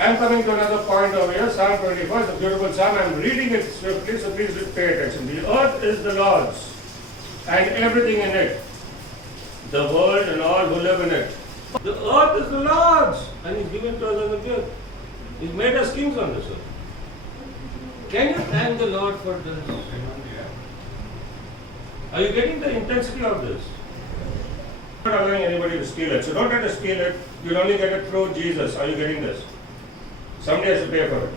I'm coming to another point over here, Psalm 24, it's a beautiful psalm. I'm reading it swiftly, so please pay attention. The earth is the Lord's, and everything in it, the world and all who live in it. The earth is the Lord's, and He's given to us as a gift. He's made us kings on this earth. Can you thank the Lord for this? Are you getting the intensity of this? Not allowing anybody to steal it. So don't try to steal it. You'll only get it through Jesus. Are you getting this? Somebody has to pay for it.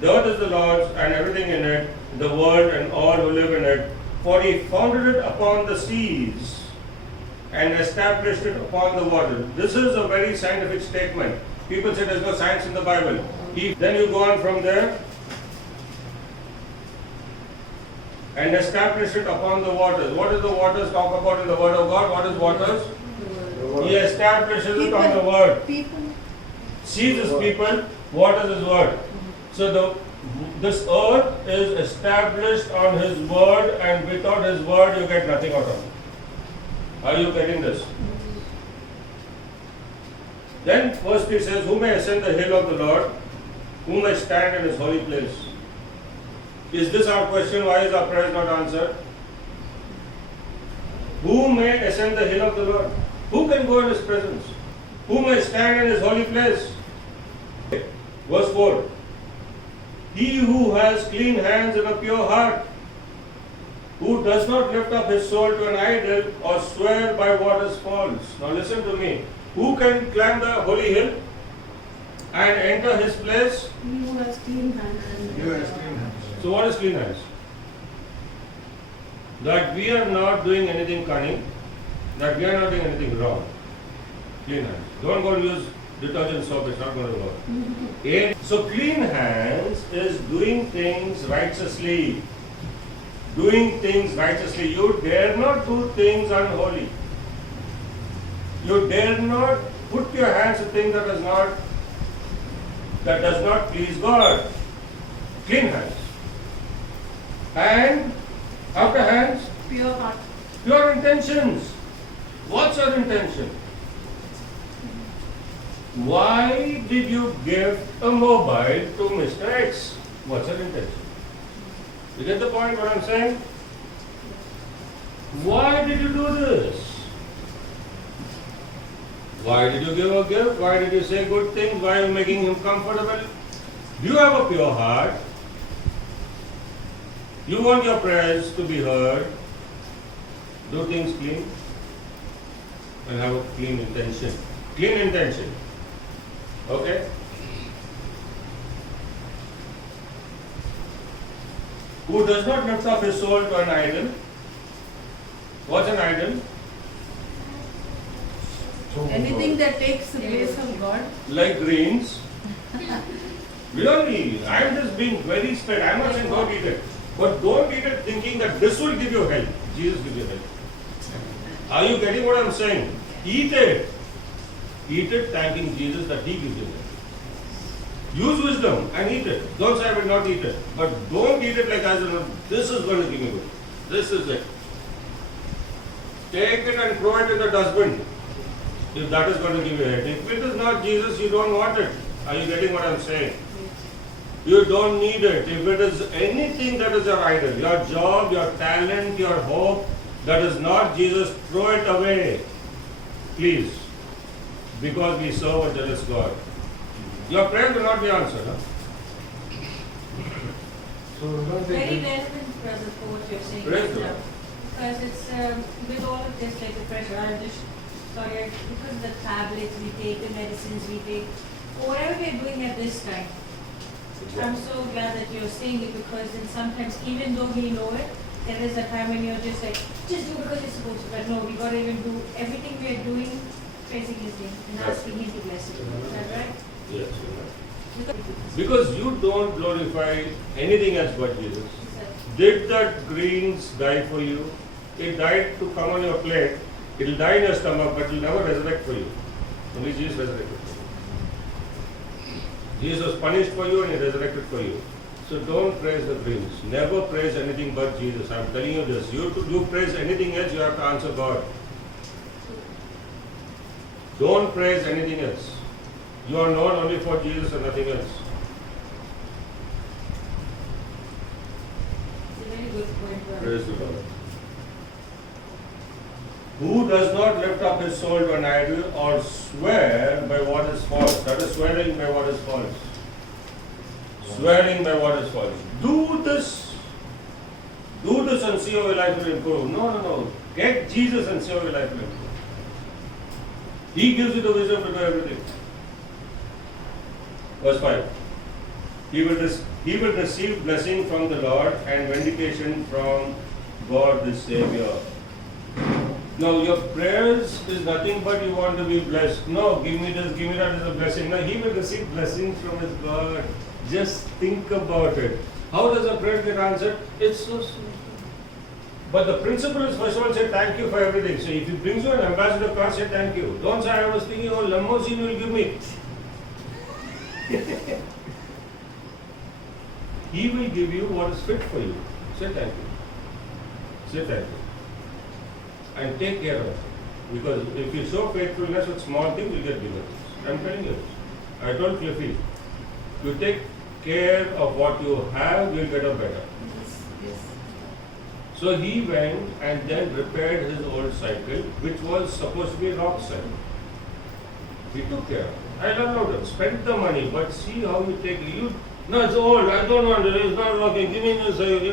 The earth is the Lord's and everything in it, the world and all who live in it. For He founded it upon the seas and established it upon the water. This is a very scientific statement. People say there's no science in the Bible. Then you go on from there. And established it upon the waters. What does the waters talk about in the Word of God? What is waters? He establishes it on the Word. Seas is people, waters is Word. So this earth is established on His Word, and without His Word you get nothing out of it. Are you getting this? Then verse 3 says, who may ascend the hill of the Lord? Who may stand in His holy place? Is this our question? Why is our prayer not answered? Who may ascend the hill of the Lord? Who can go in His presence? Who may stand in His holy place? Verse 4. He who has clean hands and a pure heart, who does not lift up his soul to an idol or swear by what is false. Now listen to me. Who can climb the holy hill and enter His place? He who has clean hands. So what is clean hands? That we are not doing anything cunning, that we are not doing anything wrong. Clean hands. Don't go and use detergent soap, it's not going to work. So clean hands is doing things righteously. Doing things righteously. You dare not do things unholy. You dare not put your hands to things that does not please God. Clean hands. And after hands, Pure heart. pure intentions. What's your intention? Why did you give a mobile to Mr. X? What's your intention? You get the point what I'm saying? Why did you do this? Why did you give a gift? Why did you say good things? Why are you making him comfortable? Do you have a pure heart? You want your prayers to be heard? Do things clean and have a clean intention. Clean intention. Okay? Who does not lift up his soul to an idol? What's an idol? Anything that takes the place of God. Like greens. Really, I'm just being very straight. I'm not saying don't eat it. But don't eat it thinking that this will give you health. Jesus gives you health. Are you getting what I'm saying? Eat it. Eat it thanking Jesus that He gives you health. Use wisdom and eat it. Don't say I will not eat it. But don't eat it like I said, this is going to give me good. This is it. Take it and throw it in the dustbin. If that is going to give you health. If it is not Jesus, you don't want it. Are you getting what I'm saying? You don't need it. If it is anything that is your idol, your job, your talent, your hope, that is not Jesus, throw it away. Please. Because we serve a jealous God. Your prayer will not be answered. Huh? Very relevant, brother, for what you're saying right now. Because it's with all of this, like the pressure, because the tablets we take, the medicines we take, or whatever we're doing at this time. I'm so glad that you're saying it, because then sometimes, even though we know it, there is a time when you're just like, just do because you're supposed to. But no, we got to even do everything we're doing, praising His name and asking Him to bless it. Is that right? Yes. Because you don't glorify anything else but Jesus. Did that greens die for you? It died to come on your plate. It will die in your stomach, but it will never resurrect for you. Only Jesus resurrected for you. Jesus was punished for you and He resurrected for you. So don't praise the greens. Never praise anything but Jesus. I'm telling you this. You praise anything else, you have to answer God. Don't praise anything else. You are known only for Jesus and nothing else. It's a very good point. Praise the Lord. Who does not lift up his soul to an idol or swear by what is false? That is swearing by what is false. Swearing by what is false. Do this and see how your life will improve. No. Get Jesus and see how your life will improve. He gives you the wisdom to do everything. Verse 5. He will receive blessing from the Lord and vindication from God the Savior. Now your prayers is nothing but you want to be blessed. No, give me this, give me that as a blessing. No, he will receive blessing from his God. Just think about it. How does a prayer get answered? It's so simple. But the principle is, first of all, say thank you for everything. So if he brings you an ambassador card, say thank you. Don't say I was thinking, oh, limousine will give me. He will give you what is fit for you. Say thank you. Say thank you. And take care of it. Because if you show faithfulness with small things, you get bigger things. I'm telling you this. I told Cliffy, you take care of what you have, you'll get a better. Yes. So he went and then repaired his old cycle, which was supposed to be a rock cycle. He took care of it. I don't know them. Spend the money, but see how you take it. No, it's old. I don't want it. It's not working. Give me a cycle.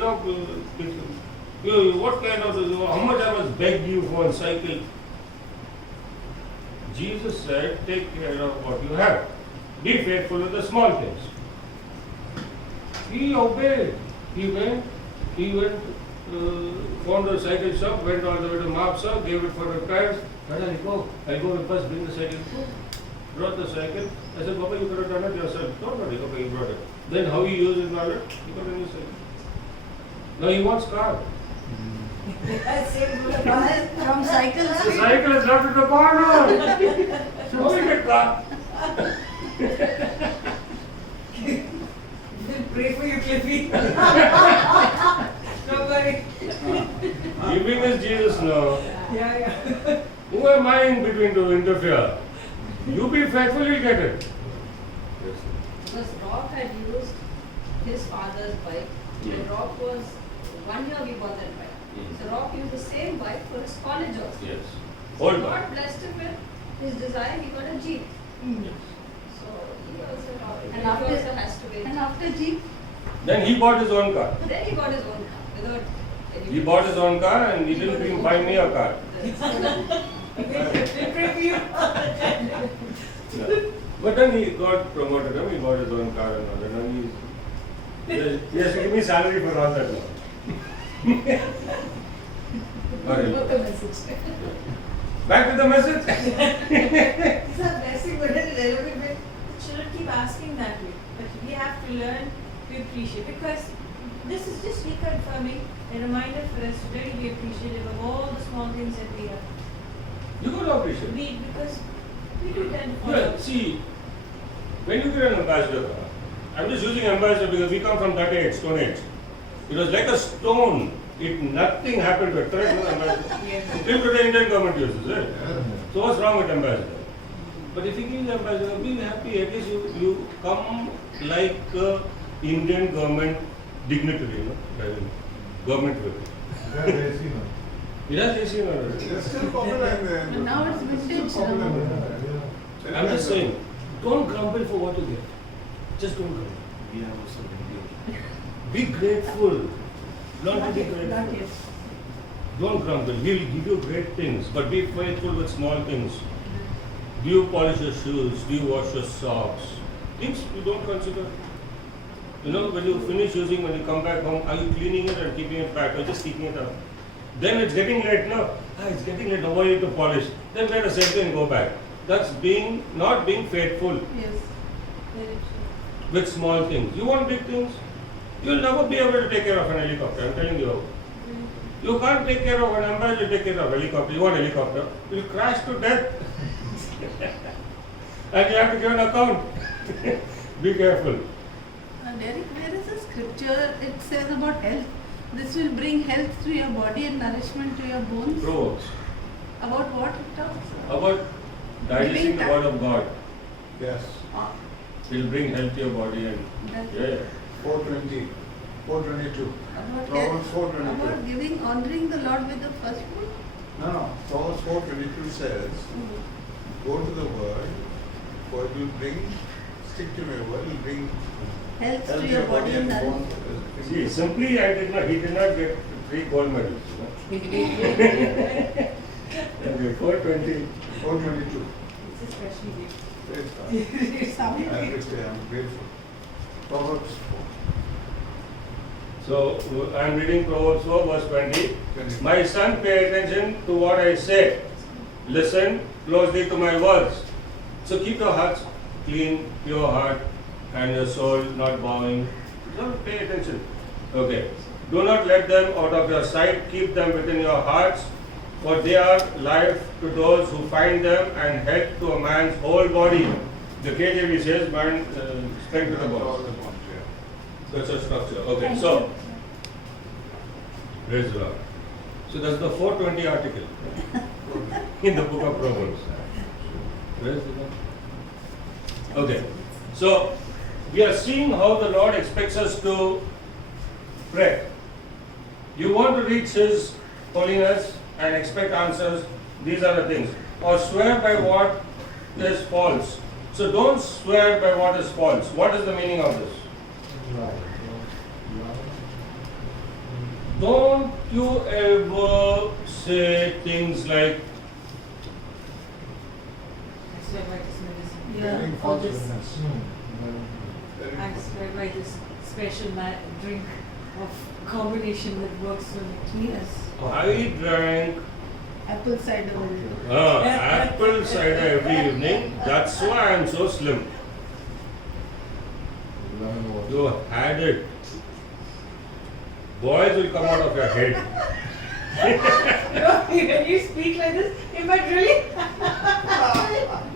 What kind of, how much I must beg you for a cycle? Jesus said, take care of what you have. Be faithful with the small things. He obeyed. He went, found a cycle shop, went all the way to Mapsa, gave it for repairs. Where did he go? I go with bus, bring the cycle. Brought the cycle. I said, Papa, you could have done it yourself. Don't worry, okay, you brought it. Then how he used it, he got a new cycle. Now he wants car. From cycle The street. cycle is left in the corner. How will you get car? Pray for you, Cliffy. Don't worry. Giving is Jesus now. Yeah. Who am I in between to interfere? You be faithful, you'll get it. Because Rock had used his father's bike, and Rock was 1 year we bought that bike. So Rock used the same bike for his college also. Yes. So Hold on. God blessed him with his desire, he got a Jeep. Yes. So he also, And he after- also has to wait. And after Jeep, Then he bought his own car. Then he got his own car without any. He bought his own car and he didn't even buy me a car. Pray for you. Yeah. But then he got promoted, he bought his own car and all that. Now he has to give me salary for all that now. what a message. Back to the message. These are blessing, but a little bit. Children keep asking that way, but we have to learn to appreciate, because this is just reconfirming a reminder for us to really be appreciative of all the small things that we have. You got to appreciate. Because we do tend to Yeah, follow. see, when you get an ambassador car, I'm just using ambassador because we come from that age, Stone Age. It was like a stone. Nothing happened to it. Correct? No, ambassador. Yes. Till today, Indian government uses it. So what's wrong with ambassador? But if you give the ambassador, be happy. At least you come like Indian government dignitary, driving government vehicle. It has AC now. It's still popular in the And now it's vintage now. I'm just saying, don't grumble for what you get. Just don't grumble. We have also India. Be grateful. Learn to Not be yet, not grateful. yet. Don't grumble. He'll give you great things, but be faithful with small things. Do you polish your shoes? Do you wash your socks? Things you don't consider. You know, when you finish using, when you come back home, are you cleaning it and keeping it back or just keeping it up? Then it's getting late, no? It's getting late, now I need to polish. Then let us settle and go back. That's not being faithful Yes. Very true. with small things. You want big things? You'll never be able to take care of an helicopter, I'm telling you. You can't take care of an ambassador, take care of a helicopter. You want a helicopter? You'll crash to death. And you have to give an account. Be careful. Derek, where is the scripture? It says about health. This will bring health to your body and nourishment to your bones. Proverbs. About what it talks? About digesting the word of God. Yes. He'll bring health to your body and That- yeah. 420, 422. About Proverbs health, 4:22. about giving, honoring the Lord with the first fruit. No. Proverbs 4:22 says, go to the word, for it will bring, stick to my word, it will bring Health health to your body and bone. nourishment. See, simply he did not get 3 gold medals. Okay, 420. 422. It's a special gift. Praise God. Some- I have to say I'm grateful. Proverbs So I'm reading Proverbs 4 verse 20. 4:20. My son, pay attention to what I say. Listen closely to my words. So keep your hearts clean, pure heart, and your soul not bowing. Don't pay attention. Okay. Do not let them out of your sight. Keep them within your hearts, for they are life to those who find them and health to a man's whole body. The KJV says, man, strength to the All bones. the ones, yeah. That's a structure. Okay, Thank so you. praise the Lord. So that's the 420 article in the book of Proverbs. Praise the Lord. Okay, so we are seeing how the Lord expects us to pray. You want to reach His holiness and expect answers, these are the things. Or swear by what is false. So don't swear by what is false. What is the meaning of this? Don't you ever say things like, I swear by this medicine. Yeah. Getting Or false this, witness. Very I good. swear by this special drink of combination that works for me. Yes. I drank Apple cider vinegar. apple cider every evening. That's why I'm so slim. You had it. Boys will come out of your head. When you speak like this, am I really?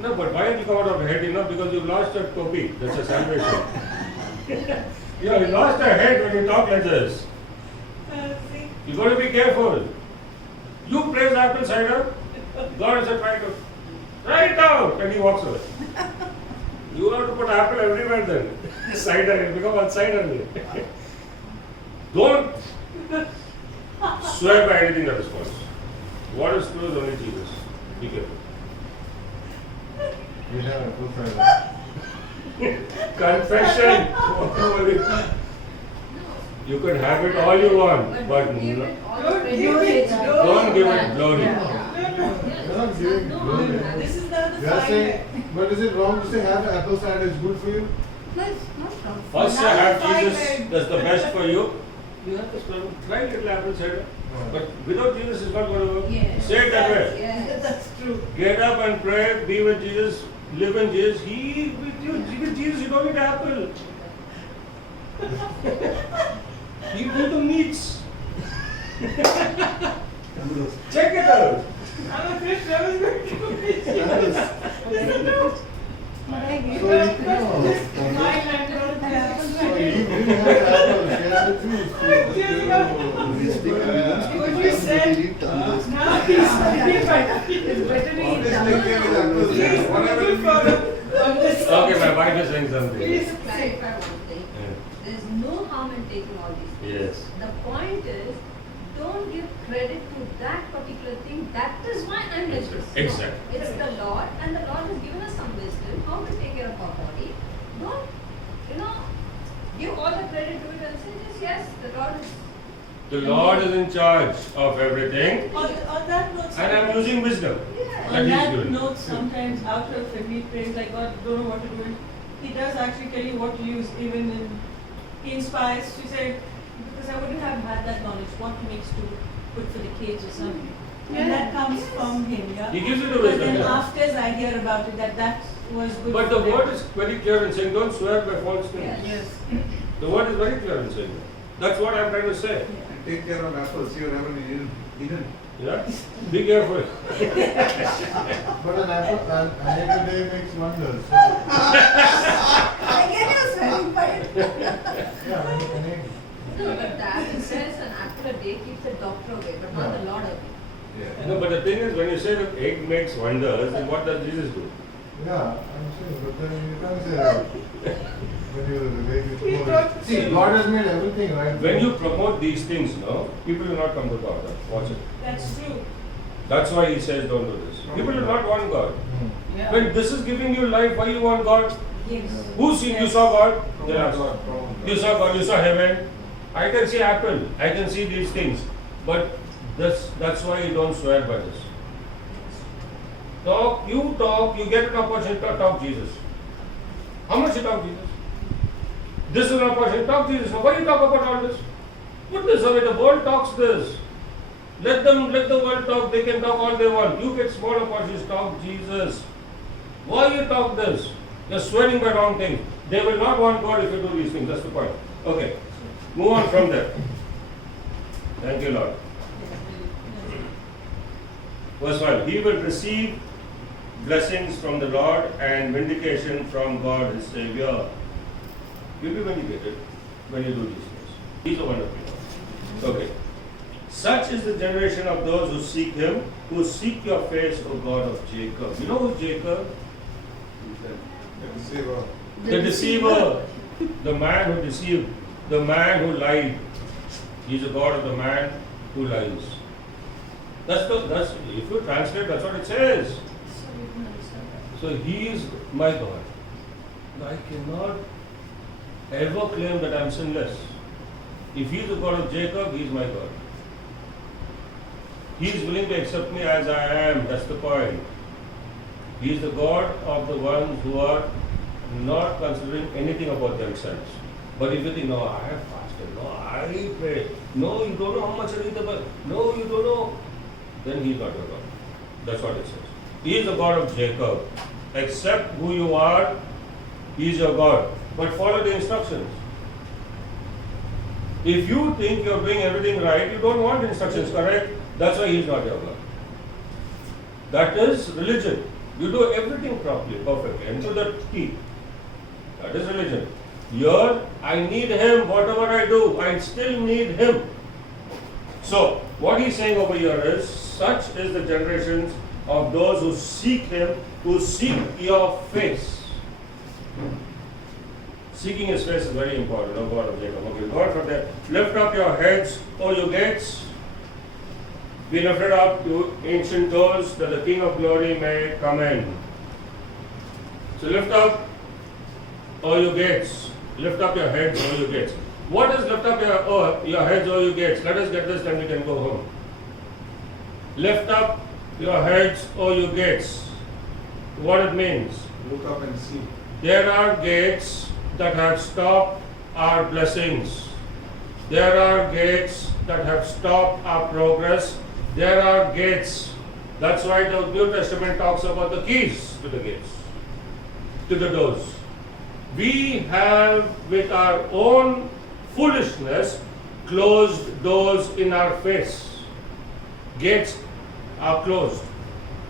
No, but why did you come out of your head? Because you lost your topi. That's a salvation. Yeah, you lost your head when you talk like this. See? You got to be careful. You praise apple cider. God said, write it out, and he walks away. You have to put apple everywhere then. Cider, it become one cider. Don't swear by anything that is false. What is true is only Jesus. Be careful. We have a good friend. Confession. You can have it all you want, but don't give no, it all Don't the give credit. it don't give it glory. You're not giving glory. This is not the They are fine. saying, but is it wrong to say have apple cider is good for you? No, it's not wrong. First, Now have fine, Jesus, man. that's the best for you. You have to try little apple cider. But without Jesus, it's not going to work. Yes. Say it that way. Yes. That's true. Get up and pray, be with Jesus, live in Jesus. He with you, with Jesus, you don't need apple. You do the meats. Check it out. I'm a Christian. I was going to preach. This is true. So you didn't have apple, share the truth. What you said. Now he's different. It's better to eat Honestly, now. give it apple Please, cider. Whatever you it follow on this. Okay, my wife is saying something. Please Clarify one thing. There's no harm in taking all these things. Yes. The point is, don't give credit to that particular thing. That is why I'm like this. Exactly. No, it's the Lord, and the Lord has given us some wisdom how to take care of our body. Don't, give all the credit to it and say just yes, the Lord is. The Lord is in charge of everything, On that note, and I'm using wisdom. Yeah. That on is that good. note, sometimes out of when we pray like God don't know what to do, He does actually tell you what to use. Even He inspires to say, because I wouldn't have had that knowledge. What makes to good for the cage or something, and that comes from Him. Yeah. He gives you the But wisdom. then Yeah. after I hear about it, that was good. But the for them. word is very clear in saying, don't swear by false things. Yes. The word is very clear in saying that. That's what I'm trying to say. Take care of apples, you haven't eaten. Yeah? Be careful. But an apple, an egg a day makes wonders. Again, you're swearing by it. Yeah, an egg. No, but the apple says an apple a day keeps the doctor away, but not the Lord away. Yeah. No, but the thing is, when you say that egg makes wonders, then what does Jesus do? Yeah, I'm saying, but then you can't say that. When you make it He more. talks See, to- God has made everything right. When you promote these things, no, people will not come to God. Watch it. That's true. That's why he says don't do this. People will not want God. Yeah. When this is giving you life, why you want God? Yes. Who seen you saw God? From They ask. God, from God. You saw God, you saw heaven. I can see apple, I can see these things. But that's why you don't swear by this. Talk, you get an opportunity to talk Jesus. How much you talk Jesus? This is an opportunity to talk Jesus. Now why you talk about all this? Put this away, the world talks this. Let the world talk, they can talk all they want. You get small opportunities, talk Jesus. Why you talk this? You're swearing by wrong thing. They will not want God if you do these things, that's the point. Okay, move on from there. Thank you, Lord. Verse 1, he will receive blessings from the Lord and vindication from God his Savior. You'll be vindicated when you do these things. He's a wonderful God. Okay. Such is the generation of those who seek him, who seek your face, O God of Jacob. You know who's Jacob? The deceiver. The deceiver. The man who deceived. The man who lied. He's a God of the man who lies. That's if you translate, that's what it says. So you can understand that. So he is my God. I cannot ever claim that I am sinless. If he is the God of Jacob, he is my God. He is willing to accept me as I am. That's the point. He is the God of the ones who are not considering anything about themselves. But if you think, no, I have fasted, no, I pray, no, you don't know how much I read the Bible, no, you don't know, then he is not your God. That's what it says. He is the God of Jacob. Accept who you are, he is your God. But follow the instructions. If you think you're doing everything right, you don't want instructions, correct? That's why he is not your God. That is religion. You do everything properly, perfectly, and to the T. That is religion. Here, I need him, whatever I do, I still need him. So, what he's saying over here is, such is the generations of those who seek him, who seek your face. Seeking his face is very important, O God of Jacob. Okay, God from there. Lift up your heads, O you gates. Be lifted up, you ancient doors, that the King of glory may come in. So lift up, O you gates. Lift up your heads, O you gates. What is lift up your heads, O you gates? Let us get this, then we can go home. Lift up your heads, O you gates. What it means? Look up and see. There are gates that have stopped our blessings. There are gates that have stopped our progress. There are gates. That's why the New Testament talks about the keys to the gates, to the doors. We have, with our own foolishness, closed doors in our face. Gates are closed.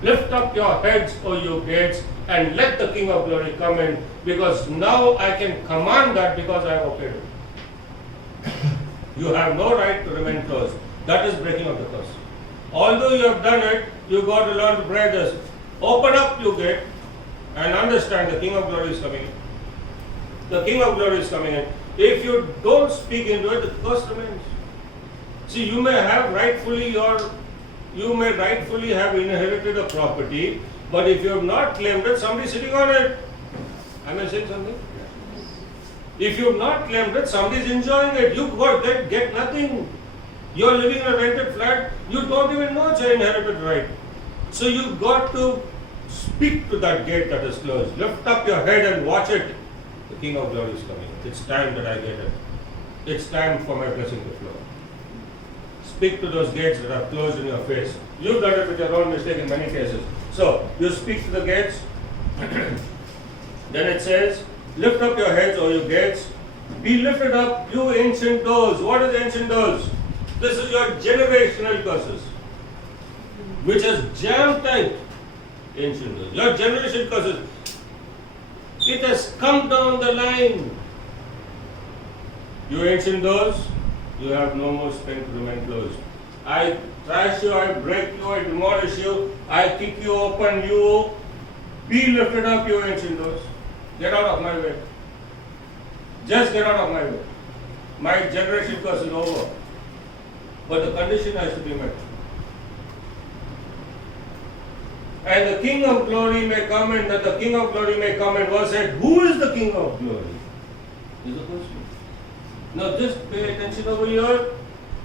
Lift up your heads, O you gates, and let the King of glory come in, because now I can command that because I have obeyed it. You have no right to remain closed. That is breaking of the curse. Although you have done it, you got to learn to pray this. Open up, you gate, and understand the King of glory is coming in. The King of glory is coming in. If you don't speak into it, the curse remains. See, you may rightfully have inherited a property, but if you have not claimed it, somebody is sitting on it. Am I saying something? If you have not claimed it, somebody is enjoying it. You get nothing. You are living in a rented flat, you don't even know it's an inherited right. So you've got to speak to that gate that is closed. Lift up your head and watch it. The King of glory is coming. It's time that I get it. It's time for my blessing to flow. Speak to those gates that are closed in your face. You've done it with your own mistake in many cases. So, you speak to the gates. Then it says, lift up your heads, O you gates. Be lifted up, you ancient doors. What is ancient doors? This is your generational curses, which has jam tight ancient doors. Your generation curses. It has come down the line. You ancient doors, you have no more strength to remain closed. I trash you, I break you, I demolish you, I kick you open, you Be lifted up, you ancient doors. Get out of my way. Just get out of my way. My generation curse is over. But the condition has to be met. And the King of glory may come in, that the King of glory may come in. Verse 8, who is the King of glory? Is the question. Now just pay attention over here.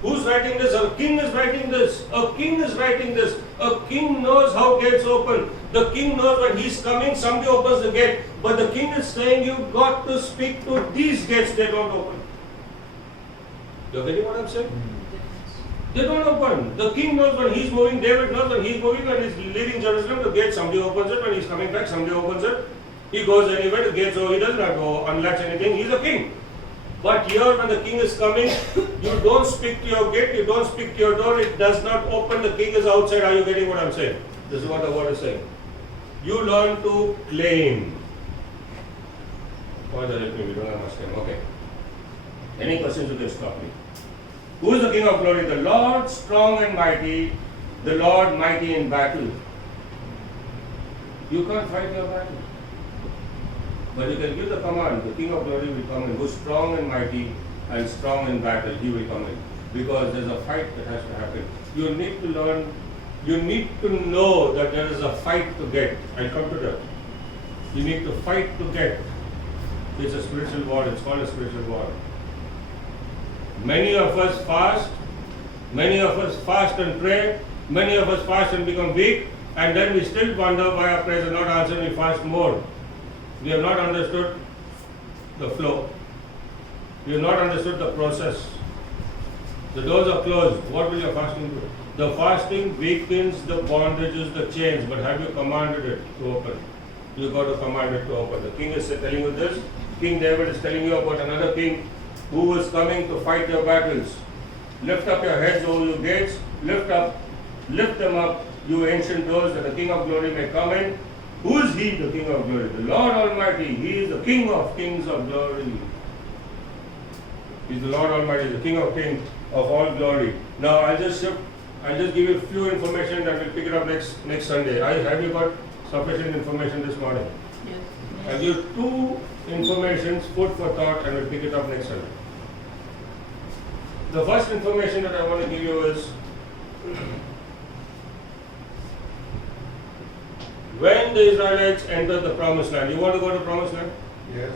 Who's writing this? A king is writing this. A king is writing this. A king knows how gates open. The king knows when he's coming, somebody opens the gate. But the king is saying you've got to speak to these gates, they don't open. You're getting what I'm saying? They don't open. The king knows when he's moving, David knows when he's moving, when he's leaving Jerusalem, the gate, somebody opens it. When he's coming back, somebody opens it. He goes anywhere, the gates open, he doesn't have to unlatch anything, he's a king. But here when the king is coming, you don't speak to your gate, you don't speak to your door, it does not open, the king is outside. Are you getting what I'm saying? This is what the word is saying. You learn to claim. Why does it mean we don't have much time? Okay. Any questions you can stop me. Who is the King of glory? The Lord strong and mighty, the Lord mighty in battle. You can't fight your battle. But you can give the command, the King of glory will come in, who is strong and mighty and strong in battle, he will come in. Because there's a fight that has to happen. You need to learn, you need to know that there is a fight to get. I'll come to that. You need to fight to get. It's a spiritual war, it's called a spiritual war. Many of us fast and pray, many of us fast and become weak, and then we still wonder why our prayers are not answered, we fast more. We have not understood the flow. We have not understood the process. The doors are closed. What will your fasting do? The fasting weakens the bondages, the chains, but have you commanded it to open? You got to command it to open. The king is telling you this. King David is telling you about another king who is coming to fight your battles. Lift up your heads, O you gates. Lift them up, you ancient doors, that the King of glory may come in. Who is he, the King of glory? The Lord Almighty. He is the King of kings of glory. He is the Lord Almighty, the King of kings of all glory. Now I'll just give you a few information that we'll pick it up next Sunday. Have you got sufficient information this morning? Yes. I'll give two informations, food for thought, and we'll pick it up next Sunday. The first information that I want to give you is when the Israelites entered the promised land. You want to go to promised land? Yes.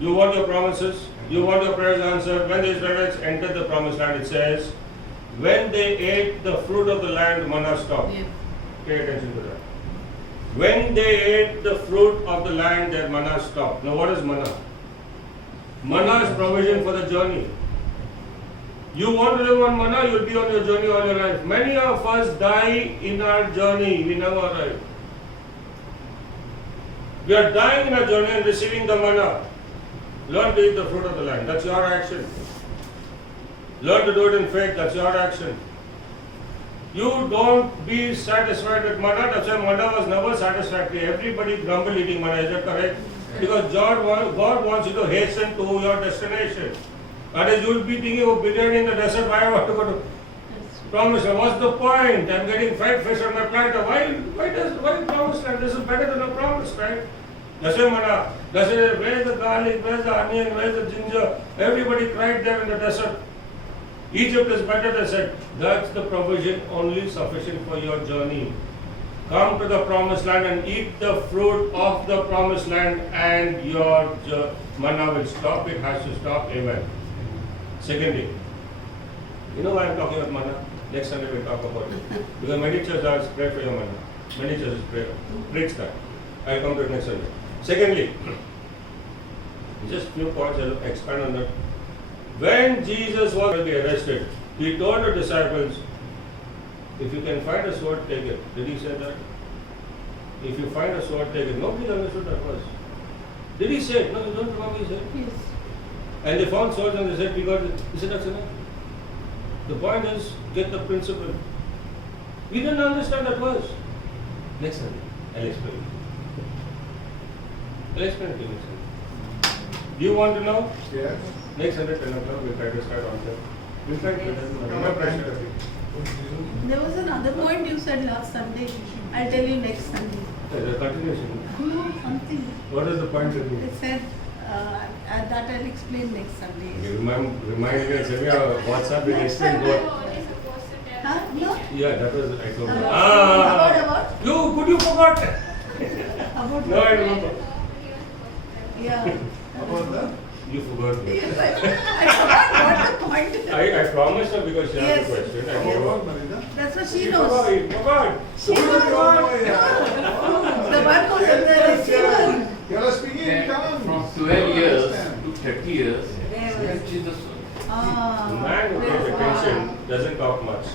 You want your promises? You want your prayers answered? When the Israelites entered the promised land, it says, when they ate the fruit of the land, manna stopped. Yes. Pay attention to that. When they ate the fruit of the land, their manna stopped. Now what is manna? Manna is provision for the journey. You want to live on manna, you'll be on your journey all your life. Many of us die in our journey, we never arrive. We are dying in our journey and receiving the manna. Learn to eat the fruit of the land, that's your action. Learn to do it in faith, that's your action. You don't be satisfied with manna, that's why manna was never satisfactory. Everybody grumbled eating manna, is that correct? Because God wants you to hasten to your destination. That is, you will be thinking of biryani in the desert, why I want to go to promised land? What's the point? I'm getting fried fish on my platter. Why promised land? This is better than a promised land. That's why manna. That's why, where's the garlic, where's the onion, where's the ginger? Everybody cried there in the desert. Egypt is better, they said. That's the provision only sufficient for your journey. Come to the promised land and eat the fruit of the promised land, and your manna will stop. It has to stop. Amen. Secondly, you know why I'm talking about manna? Next Sunday we'll talk about it. Because many churches pray for your manna. Many churches preach that. I'll come to it next Sunday. Secondly, just few points, I'll expand on that. When Jesus was to be arrested, he told the disciples, if you can find a sword, take it. Did he say that? If you find a sword, take it. Nobody understood that verse. Did he say it? No, you don't remember he said it? Yes. And they found swords and they said, we got it. He said, that's enough. The point is, get the principle. We didn't understand that verse. Next Sunday, I'll explain. I'll explain it to you next Sunday. Do you want to know? Yes. Next Sunday, 10 o'clock, we'll try to start on that. We'll try to Come on, pressure. There was another point you said last Sunday. I'll tell you next Sunday. The continuation. No, something. What is the point that you It said that I'll explain next Sunday. remind me and send me a WhatsApp and explain what? Huh? No? Yeah, that was I told you. About? You forgot. About No, I remember. Yeah. About that? You forgot me. Yes, I forgot what the point is. I promised her because she Yes. asked a question. I About gave what, her. Marina? That's what she You knows. forgot. You forgot. She You knows. forgot. The one who's in the receiver. You are speaking in tongues. From 12 years Understand. to 30 years, There where was- Jesus Ah, The man who pays that's attention why. doesn't talk much.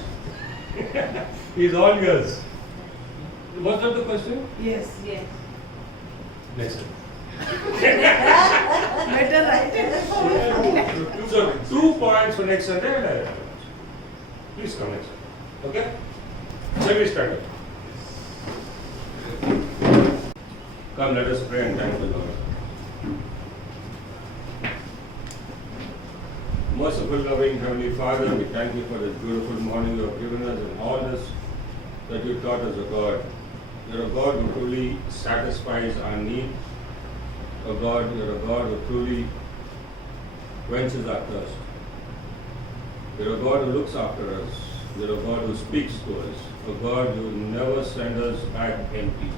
He's all ears. Was that the question? Yes. Yes. Next one. Better write it. So 2 points for next Sunday. And I- please come next Sunday. Okay? Shall we stand up? Come, let us pray and thank the Lord. Merciful, loving Heavenly Father, we thank you for this beautiful morning you have given us and all this that you taught us, O God. You're a God who truly satisfies our need. O God, you're a God who truly quenches our thirst. You're a God who looks after us. You're a God who speaks to us. A God who never sends us back empty.